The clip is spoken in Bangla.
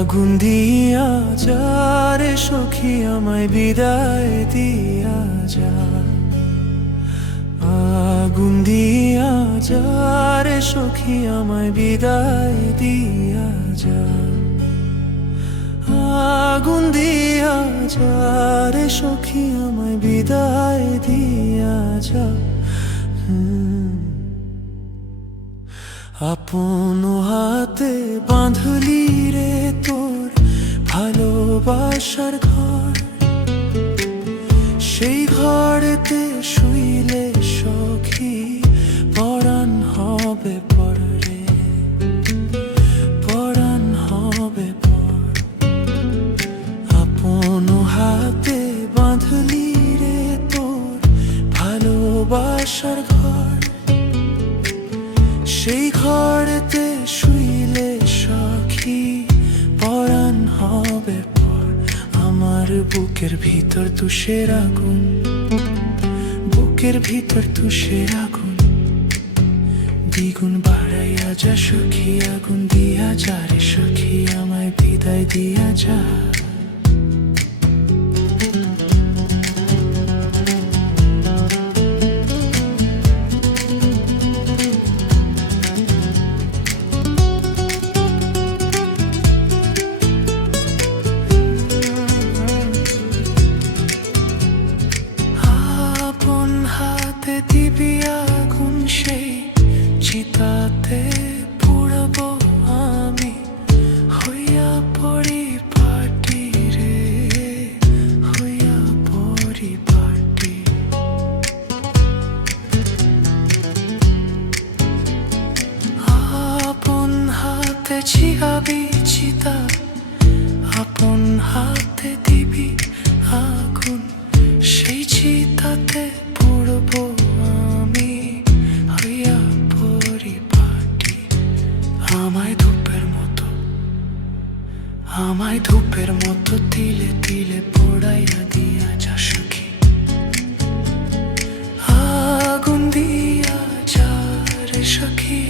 আগুন দিয়া যারে সখী আমায় বিদায় দিয়া যা। আগুন দিয়া যারে সখী আমায় বিদায় দিয়া যা। আগুন দিয়া যারে সখী আমায় বিদায় দিয়া যা। হুম। আপন হাতে বাঁধলি রে তোর ভালোবাসার ঘর। সেই ঘরেতে শুইলে সখী পরাণ হবে পর রে পরাণ হবে পর। আপন হাতে বাঁধলি রে তোর ভালোবাসার ঘর। সেই ঘরেতে শুইলে সখী, পরাণ হবে পর। আমার বুকের ভিতর তুষের আগুন, বুকের ভিতর তুষের আগুন। দ্বিগুণ বাড়াইয়া যা সখী, আগুন দিয়া যা রে সখী, আমায় বিদায় দিয়া যা। চিতাতে পুড়ব আমি হইয়া পড়ি পাটি রে হইয়া পড়ি পাটি আপন হাতে ছিগাবি আমায় ধূপের মতো, আমায় ধূপের মতো তিলে তিলে পোড়াইয়া দিয়া যা সখী। আগুন দিয়া যা রে সখী।